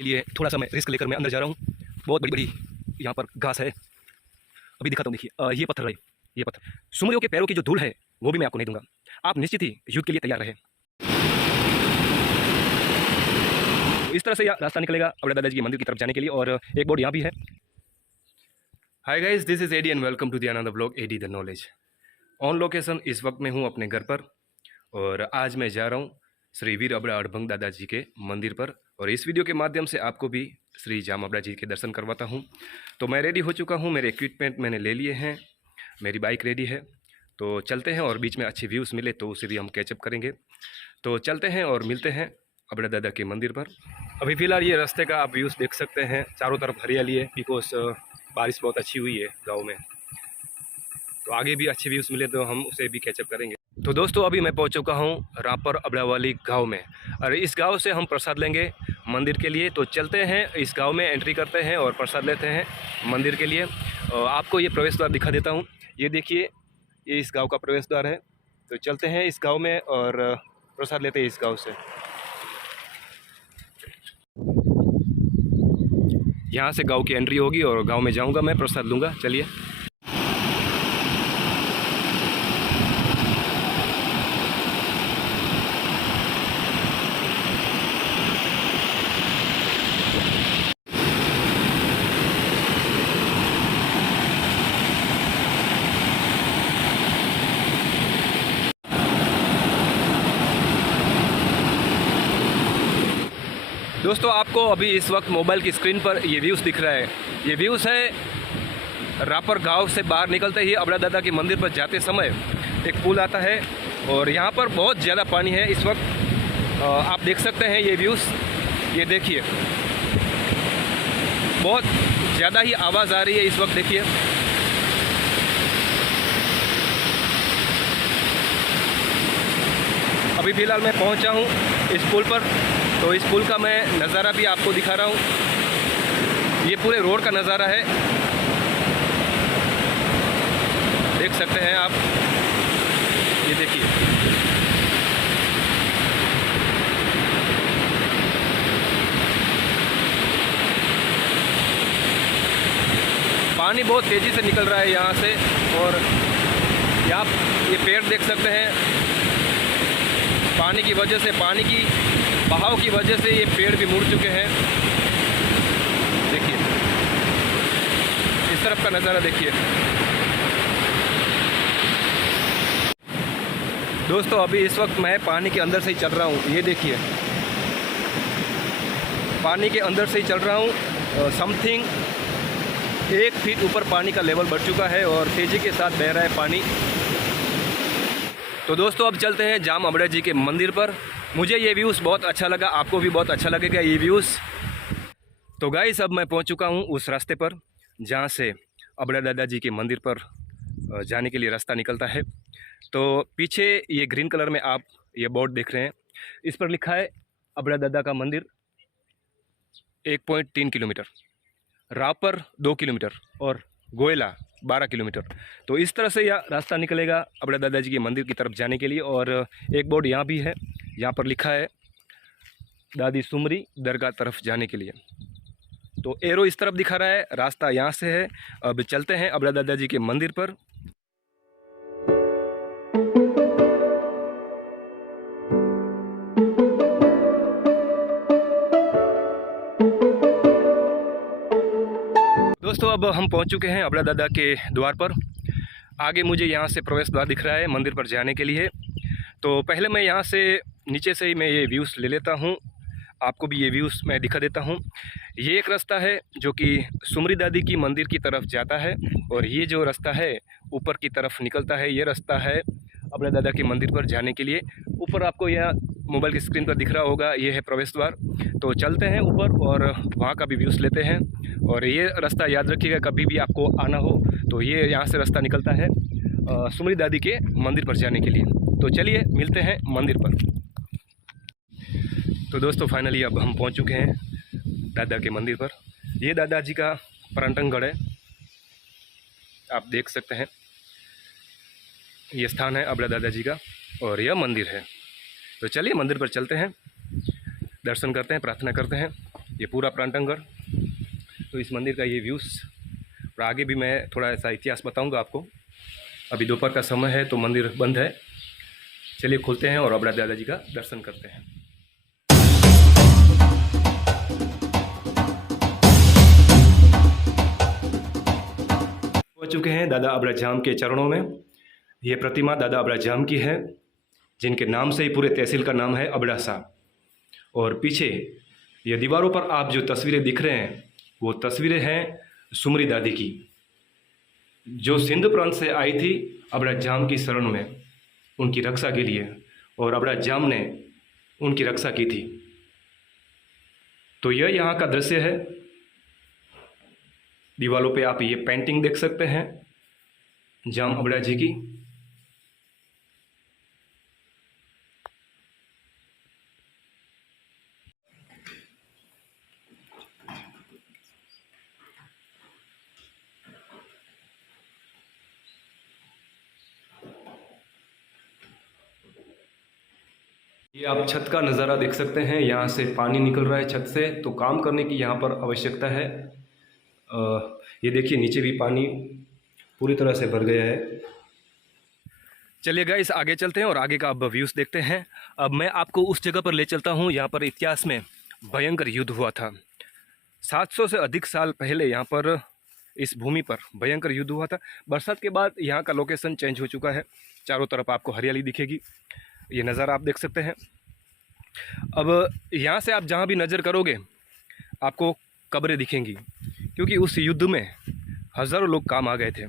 के लिए थोड़ा सा मैं रिस्क लेकर मैं अंदर जा रहा हूँ। बहुत बड़ी बड़ी यहाँ पर घास है, अभी दिखाता हूँ। देखिए ये पत्थर है, ये पत्थर सुमरियों के पैरों की जो धूल है वो भी मैं आपको नहीं दूंगा। आप निश्चित ही युद्ध के लिए तैयार रहे। तो इस तरह से यह रास्ता निकलेगा अपने दादाजी के मंदिर की तरफ जाने के लिए, और एक बोर्ड यहाँ भी है। Hi guys, this is AD and welcome to the another blog AD the knowledge. On location इस वक्त मैं हूँ अपने घर पर, और आज मैं जा रहा हूँ श्री वीर अबड़ा अड़भंग दादाजी के मंदिर पर, और इस वीडियो के माध्यम से आपको भी श्री जाम अबड़ा जी के दर्शन करवाता हूँ। तो मैं रेडी हो चुका हूँ, मेरे इक्विपमेंट मैंने ले लिए हैं, मेरी बाइक रेडी है। तो चलते हैं, और बीच में अच्छे व्यूज़ मिले तो उसे भी हम कैचअप करेंगे। तो चलते हैं और मिलते हैं अबड़ा दादा के मंदिर पर। अभी फ़िलहाल ये रास्ते का आप व्यूज़ देख सकते हैं, चारों तरफ हरियाली है, बिकॉज बारिश बहुत अच्छी हुई है गाँव में। तो आगे भी अच्छे व्यूज़ मिले तो हम उसे भी कैचअप करेंगे। तो दोस्तों अभी मैं पहुंच चुका हूं रापर अबड़ा वाली गाँव में, और इस गांव से हम प्रसाद लेंगे मंदिर के लिए। तो चलते हैं, इस गांव में एंट्री करते हैं और प्रसाद लेते हैं मंदिर के लिए। आपको ये प्रवेश द्वार दिखा देता हूं, ये देखिए, ये इस गांव का प्रवेश द्वार है। तो चलते हैं इस गाँव में और प्रसाद लेते हैं इस गाँव से। यहाँ से गाँव की एंट्री होगी और गाँव में जाऊँगा, मैं प्रसाद लूँगा। चलिए। दोस्तों आपको अभी इस वक्त मोबाइल की स्क्रीन पर ये व्यूज़ दिख रहा है, ये व्यूज़ है रापर गांव से बाहर निकलते ही अबड़ा दादा के मंदिर पर जाते समय एक पुल आता है, और यहाँ पर बहुत ज़्यादा पानी है इस वक्त। आप देख सकते हैं ये व्यूज़, ये देखिए, बहुत ज़्यादा ही आवाज़ आ रही है इस वक्त। देखिए अभी फ़िलहाल मैं पहुँचा हूँ इस पुल पर, तो इस पुल का मैं नज़ारा भी आपको दिखा रहा हूँ। ये पूरे रोड का नज़ारा है, देख सकते हैं आप, ये देखिए। पानी बहुत तेज़ी से निकल रहा है यहाँ से, और यहाँ ये पेड़ देख सकते हैं, पानी की वजह से, पानी की बहाव की वजह से ये पेड़ भी मुड़ चुके हैं। देखिए इस तरफ का नज़ारा देखिए। दोस्तों अभी इस वक्त मैं पानी के अंदर से ही चल रहा हूँ, ये देखिए, पानी के अंदर से ही चल रहा हूँ। समथिंग 1 फीट ऊपर पानी का लेवल बढ़ चुका है और तेज़ी के साथ बह रहा है पानी। तो दोस्तों अब चलते हैं जाम अबड़ा जी के मंदिर पर। मुझे ये व्यूज़ बहुत अच्छा लगा, आपको भी बहुत अच्छा लगेगा ये व्यूज़। तो गाइस अब मैं पहुंच चुका हूं उस रास्ते पर जहां से अबड़ा दादा जी के मंदिर पर जाने के लिए रास्ता निकलता है। तो पीछे ये ग्रीन कलर में आप ये बोर्ड देख रहे हैं, इस पर लिखा है अबड़ा दादा का मंदिर 1.3 किलोमीटर, रापर 2 किलोमीटर और गोयला 12 किलोमीटर। तो इस तरह से यह रास्ता निकलेगा अबड़ा दादा जी के मंदिर की तरफ जाने के लिए। और एक बोर्ड यहाँ भी है, यहाँ पर लिखा है दादी सुमरी दरगाह तरफ जाने के लिए। तो एरो इस तरफ दिखा रहा है, रास्ता यहाँ से है। अब चलते हैं अबड़ा दादा जी के मंदिर पर। दोस्तों अब हम पहुंच चुके हैं अबड़ा दादा के द्वार पर। आगे मुझे यहाँ से प्रवेश द्वार दिख रहा है मंदिर पर जाने के लिए। तो पहले मैं यहाँ से नीचे से ही मैं ये व्यूज़ ले लेता हूँ, आपको भी ये व्यूज़ मैं दिखा देता हूँ। ये एक रास्ता है जो कि सुमरी दादी की मंदिर की तरफ जाता है, और ये जो रास्ता है ऊपर की तरफ निकलता है, ये रास्ता है अबड़ा दादा के मंदिर पर जाने के लिए। ऊपर आपको यह मोबाइल की स्क्रीन पर दिख रहा होगा, ये है प्रवेश द्वार। तो चलते हैं ऊपर और वहाँ का भी व्यूज़ लेते हैं। और ये रास्ता याद रखिएगा, कभी भी आपको आना हो तो ये यहाँ से रास्ता निकलता है सुमरी दादी के मंदिर पर जाने के लिए। तो चलिए मिलते हैं मंदिर पर। तो दोस्तों फाइनली अब हम पहुँच चुके हैं दादा के मंदिर पर। ये दादाजी का प्रांगण है, आप देख सकते हैं, ये स्थान है अबड़ा दादा जी का, और यह मंदिर है। तो चलिए मंदिर पर चलते हैं, दर्शन करते हैं, प्रार्थना करते हैं। ये पूरा प्रांगण। तो इस मंदिर का ये व्यूज़, और आगे भी मैं थोड़ा ऐसा इतिहास बताऊंगा आपको। अभी दोपहर का समय है तो मंदिर बंद है। चलिए खोलते हैं और अबड़ा दादाजी का दर्शन करते हैं। पहुंच चुके हैं दादा अबड़ाजाम के चरणों में। ये प्रतिमा दादा अबड़ाजाम की है, जिनके नाम से ही पूरे तहसील का नाम है अबड़ासा। और पीछे ये दीवारों पर आप जो तस्वीरें दिख रहे हैं वो तस्वीरें हैं सुमरी दादी की, जो सिंध प्रांत से आई थी अबड़ाजाम की शरण में उनकी रक्षा के लिए, और अबड़ाजाम ने उनकी रक्षा की थी। तो यह यहाँ का दृश्य है। दीवारों पे आप ये पेंटिंग देख सकते हैं जाम अबड़ा जी की। ये आप छत का नज़ारा देख सकते हैं, यहाँ से पानी निकल रहा है छत से, तो काम करने की यहाँ पर आवश्यकता है। ये देखिए नीचे भी पानी पूरी तरह से भर गया है। चलिए गाइस आगे चलते हैं और आगे का अब व्यूज़ देखते हैं। अब मैं आपको उस जगह पर ले चलता हूँ, यहाँ पर इतिहास में भयंकर युद्ध हुआ था। 700 से अधिक साल पहले यहाँ पर इस भूमि पर भयंकर युद्ध हुआ था। बरसात के बाद यहाँ का लोकेशन चेंज हो चुका है। चारों तरफ आपको हरियाली दिखेगी, ये नज़ारा आप देख सकते हैं। अब यहाँ से आप जहाँ भी नज़र करोगे आपको कब्रें दिखेंगी, क्योंकि उस युद्ध में हज़ारों लोग काम आ गए थे।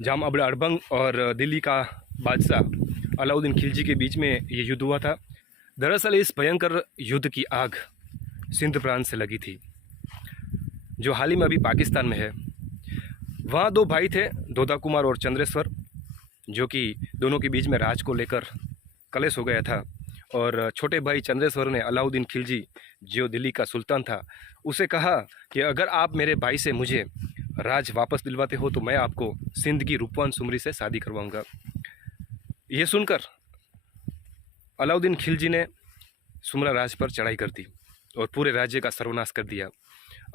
जाम अबड़ा अड़बंग और दिल्ली का बादशाह अलाउद्दीन खिलजी के बीच में ये युद्ध हुआ था। दरअसल इस भयंकर युद्ध की आग सिंध प्रांत से लगी थी, जो हाल ही में अभी पाकिस्तान में है। वहाँ दो भाई थे, दोदा कुमार और चंद्रेश्वर, जो कि दोनों के बीच में राज को लेकर कलेश हो गया था। और छोटे भाई चंद्रेश्वर ने अलाउद्दीन खिलजी, जो दिल्ली का सुल्तान था, उसे कहा कि अगर आप मेरे भाई से मुझे राज वापस दिलवाते हो तो मैं आपको सिंध की रूपवान सुमरी से शादी करवाऊंगा। ये सुनकर अलाउद्दीन खिलजी ने सुमरा राज पर चढ़ाई कर दी और पूरे राज्य का सर्वनाश कर दिया।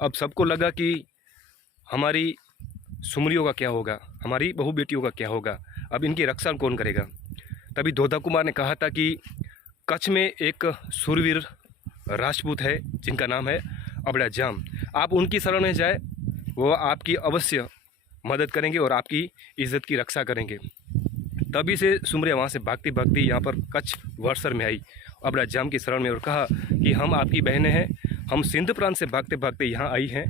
अब सबको लगा कि हमारी सुमरियों का क्या होगा, हमारी बहू बेटियों का क्या होगा, अब इनकी रक्षा कौन करेगा। तभी दोदा कुमार ने कहा था कि कच्छ में एक सूरवीर राजपूत है जिनका नाम है अबड़ाजाम, आप उनकी शरण में जाए, वो आपकी अवश्य मदद करेंगे और आपकी इज़्ज़त की रक्षा करेंगे। तभी से सुमरिया वहाँ से भागती भागती यहाँ पर कच्छ वर्षर में आई अबड़ाजाम की शरण में और कहा कि हम आपकी बहनें हैं, हम सिंध प्रांत से भागते भागते यहाँ आई हैं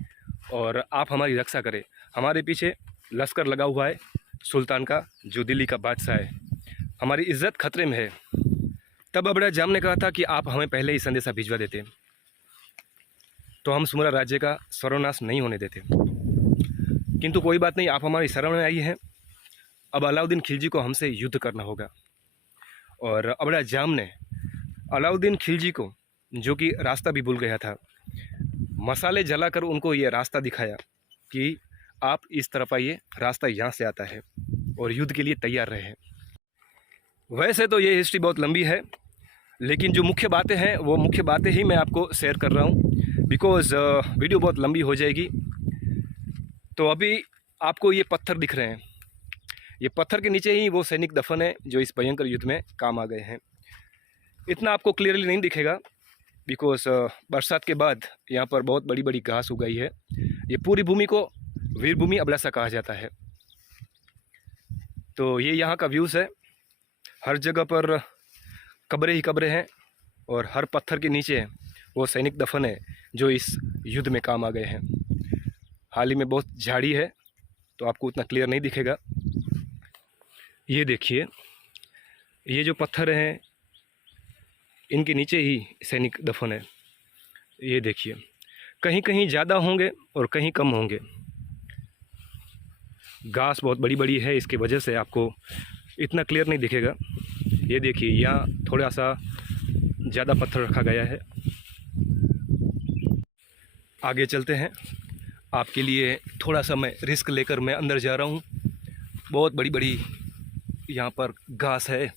और आप हमारी रक्षा करें। हमारे पीछे लश्कर लगा हुआ है सुल्तान का, जो दिल्ली का बादशाह है, हमारी इज़्ज़त खतरे में है। तब अबड़ाजाम ने कहा था कि आप हमें पहले ही संदेशा भिजवा देते तो हम सुमरा राज्य का सर्वनाश नहीं होने देते। किंतु कोई बात नहीं, आप हमारी शरण में आई हैं, अब अलाउद्दीन खिलजी को हमसे युद्ध करना होगा। और अबड़ाजाम ने अलाउद्दीन खिलजी को, जो कि रास्ता भी भूल गया था, मसाले जलाकर उनको ये रास्ता दिखाया कि आप इस तरफ आइए, रास्ता यहाँ से आता है, और युद्ध के लिए तैयार रहे। वैसे तो ये हिस्ट्री बहुत लंबी है, लेकिन जो मुख्य बातें हैं वो मुख्य बातें ही मैं आपको शेयर कर रहा हूँ, बिकॉज़ वीडियो बहुत लंबी हो जाएगी। तो अभी आपको ये पत्थर दिख रहे हैं, ये पत्थर के नीचे ही वो सैनिक दफन है जो इस भयंकर युद्ध में काम आ गए हैं। इतना आपको क्लियरली नहीं दिखेगा, बिकॉज़ बरसात के बाद यहाँ पर बहुत बड़ी बड़ी घास उगाई है। ये पूरी भूमि को वीर भूमि अबड़ासा कहा जाता है। तो ये यहाँ का व्यूज़ है, हर जगह पर कब्रें ही कब्रें हैं और हर पत्थर के नीचे वो सैनिक दफन है जो इस युद्ध में काम आ गए हैं। हाल ही में बहुत झाड़ी है तो आपको उतना क्लियर नहीं दिखेगा। ये देखिए, ये जो पत्थर हैं इनके नीचे ही सैनिक दफन है। ये देखिए, कहीं कहीं ज़्यादा होंगे और कहीं कम होंगे। घास बहुत बड़ी बड़ी है, इसकी वजह से आपको इतना क्लियर नहीं दिखेगा। ये देखिए, यहाँ थोड़ा सा ज़्यादा पत्थर रखा गया है। आगे चलते हैं, आपके लिए थोड़ा सा मैं रिस्क लेकर मैं अंदर जा रहा हूँ। बहुत बड़ी बड़ी यहाँ पर घास है,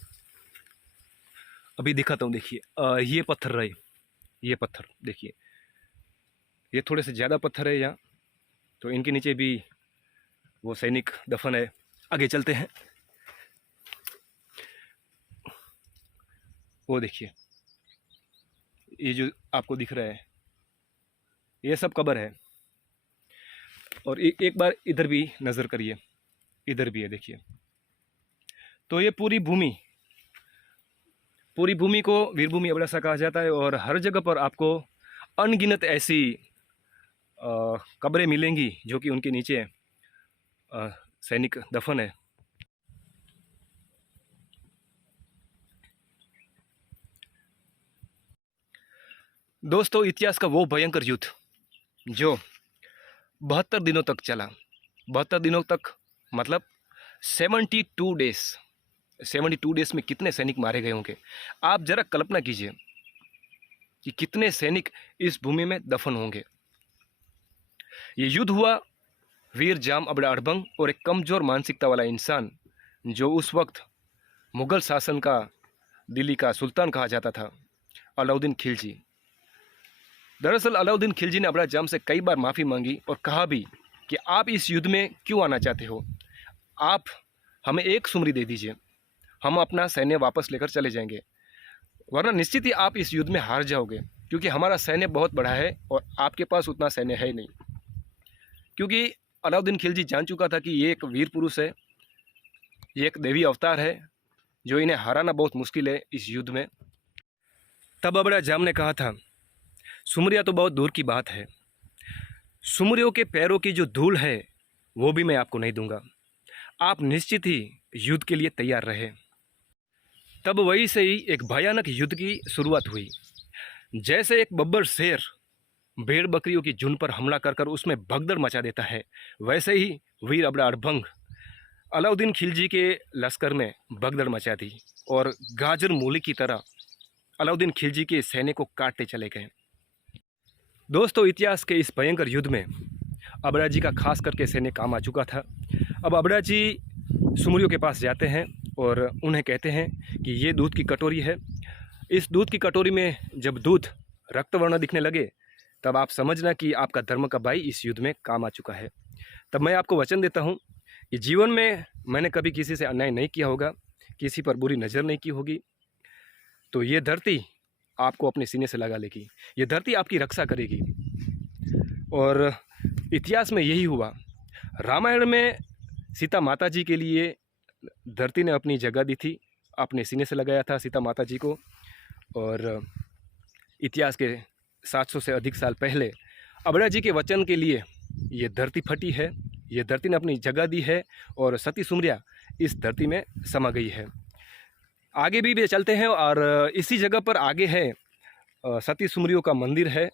अभी दिखाता हूँ। देखिए ये पत्थर रहे, ये पत्थर देखिए, ये थोड़े से ज़्यादा पत्थर है यहाँ, तो इनके नीचे भी वो सैनिक दफन है। आगे चलते हैं। वो देखिए, ये जो आपको दिख रहा है ये सब कब्र है। और एक बार इधर भी नज़र करिए, इधर भी है देखिए। तो ये पूरी भूमि को वीरभूमि अबड़ासा कहा जाता है। और हर जगह पर आपको अनगिनत ऐसी कब्रें मिलेंगी जो कि उनके नीचे सैनिक दफन है। दोस्तों, इतिहास का वो भयंकर युद्ध जो 72 दिनों तक चला, 72 दिनों तक मतलब 72 डेज, 72 डेज में कितने सैनिक मारे गए होंगे। आप जरा कल्पना कीजिए कि कितने सैनिक इस भूमि में दफन होंगे। ये युद्ध हुआ वीर जाम अबड़ा अड़भंग और एक कमज़ोर मानसिकता वाला इंसान जो उस वक्त मुग़ल शासन का दिल्ली का सुल्तान कहा जाता था, अलाउद्दीन खिलजी। दरअसल अलाउद्दीन खिलजी ने अबड़ा जाम से कई बार माफ़ी मांगी और कहा भी कि आप इस युद्ध में क्यों आना चाहते हो, आप हमें एक सुमरी दे दीजिए, हम अपना सैन्य वापस लेकर चले जाएंगे, वरना निश्चित ही आप इस युद्ध में हार जाओगे, क्योंकि हमारा सैन्य बहुत बड़ा है और आपके पास उतना सैन्य है नहीं। क्योंकि अलाउद्दीन खिलजी जान चुका था कि ये एक वीर पुरुष है, ये एक देवी अवतार है, जो इन्हें हराना बहुत मुश्किल है इस युद्ध में। तब अबड़ा जाम ने कहा था, सुमरिया तो बहुत दूर की बात है, सुमरियों के पैरों की जो धूल है वो भी मैं आपको नहीं दूंगा, आप निश्चित ही युद्ध के लिए तैयार रहे। तब वहीं से ही एक भयानक युद्ध की शुरुआत हुई। जैसे एक बब्बर शेर भेड़ बकरियों की झुंड पर हमला कर कर उसमें भगदड़ मचा देता है, वैसे ही वीर अबड़ा अड़भंग अलाउद्दीन खिलजी के लश्कर में भगदड़ मचा दी और गाजर मूली की तरह अलाउद्दीन खिलजी के सैन्य को काटते चले गए। दोस्तों, इतिहास के इस भयंकर युद्ध में अबड़ा जी का खास करके सैन्य काम आ चुका था। अब अबड़ा जी सुमरियों के पास जाते हैं और उन्हें कहते हैं कि ये दूध की कटोरी है, इस दूध की कटोरी में जब दूध रक्तवर्ण दिखने लगे तब आप समझना कि आपका धर्म का भाई इस युद्ध में काम आ चुका है। तब मैं आपको वचन देता हूँ कि जीवन में मैंने कभी किसी से अन्याय नहीं किया होगा, किसी पर बुरी नज़र नहीं की होगी, तो ये धरती आपको अपने सीने से लगा लेगी, ये धरती आपकी रक्षा करेगी। और इतिहास में यही हुआ। रामायण में सीता माता जी के लिए धरती ने अपनी जगह दी थी, अपने सीने से लगाया था सीता माता जी को। और इतिहास के 700 से अधिक साल पहले अबड़ा जी के वचन के लिए ये धरती फटी है, ये धरती ने अपनी जगह दी है और सती सुमरिया इस धरती में समा गई है। आगे भी चलते हैं और इसी जगह पर आगे है सती सुमरियों का मंदिर है।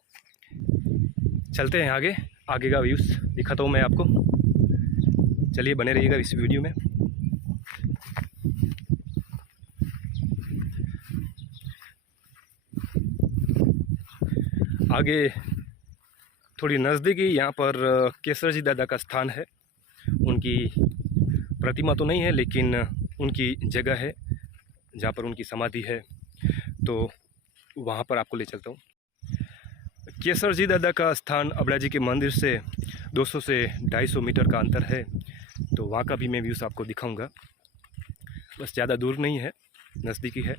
चलते हैं आगे, आगे का व्यूज़ दिखाता हूँ मैं आपको। चलिए बने रहिएगा इस वीडियो में। आगे थोड़ी नज़दीकी यहाँ पर केसर जी दादा का स्थान है। उनकी प्रतिमा तो नहीं है लेकिन उनकी जगह है जहाँ पर उनकी समाधि है, तो वहाँ पर आपको ले चलता हूँ। केसर जी दादा का स्थान अबड़ा जी के मंदिर से 200 से 250 मीटर का अंतर है, तो वहाँ का भी मैं व्यूज़ आपको दिखाऊंगा। बस ज़्यादा दूर नहीं है, नज़दीकी है।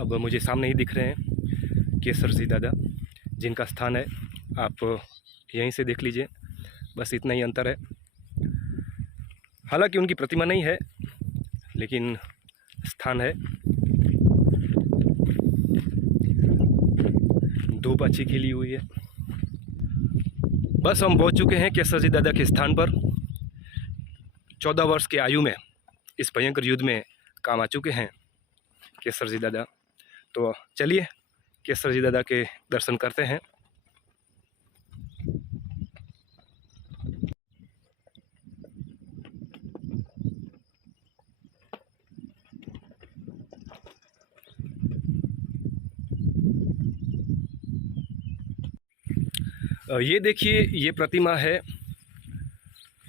अब मुझे सामने ही दिख रहे हैं केसर जी दादा, जिनका स्थान है, आप यहीं से देख लीजिए, बस इतना ही अंतर है। हालांकि उनकी प्रतिमा नहीं है लेकिन स्थान है। धूप अच्छी खिली हुई है। बस हम पहुंच चुके हैं केसर जी दादा के स्थान पर। 14 वर्ष के आयु में इस भयंकर युद्ध में काम आ चुके हैं केसर जी दादा। तो चलिए केसर जी दादा के दर्शन करते हैं। ये देखिए, ये प्रतिमा है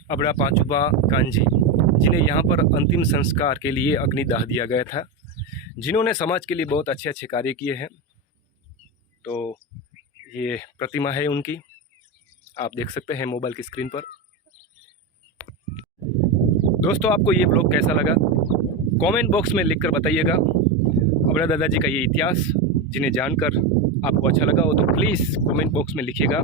अबड़ा पाचुबा कांजी, जिन्हें यहाँ पर अंतिम संस्कार के लिए अग्निदाह दिया गया था। जिन्होंने समाज के लिए बहुत अच्छे अच्छे कार्य किए हैं। तो ये प्रतिमा है उनकी, आप देख सकते हैं मोबाइल की स्क्रीन पर। दोस्तों आपको ये ब्लॉग कैसा लगा कमेंट बॉक्स में लिखकर बताइएगा। अपने दादाजी का ये इतिहास जिन्हें जानकर आपको अच्छा लगा हो तो प्लीज़ कमेंट बॉक्स में लिखिएगा।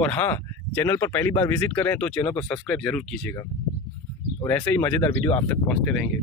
और हाँ, चैनल पर पहली बार विजिट करें तो चैनल को सब्सक्राइब ज़रूर कीजिएगा और ऐसे ही मज़ेदार वीडियो आप तक पहुंचते रहेंगे।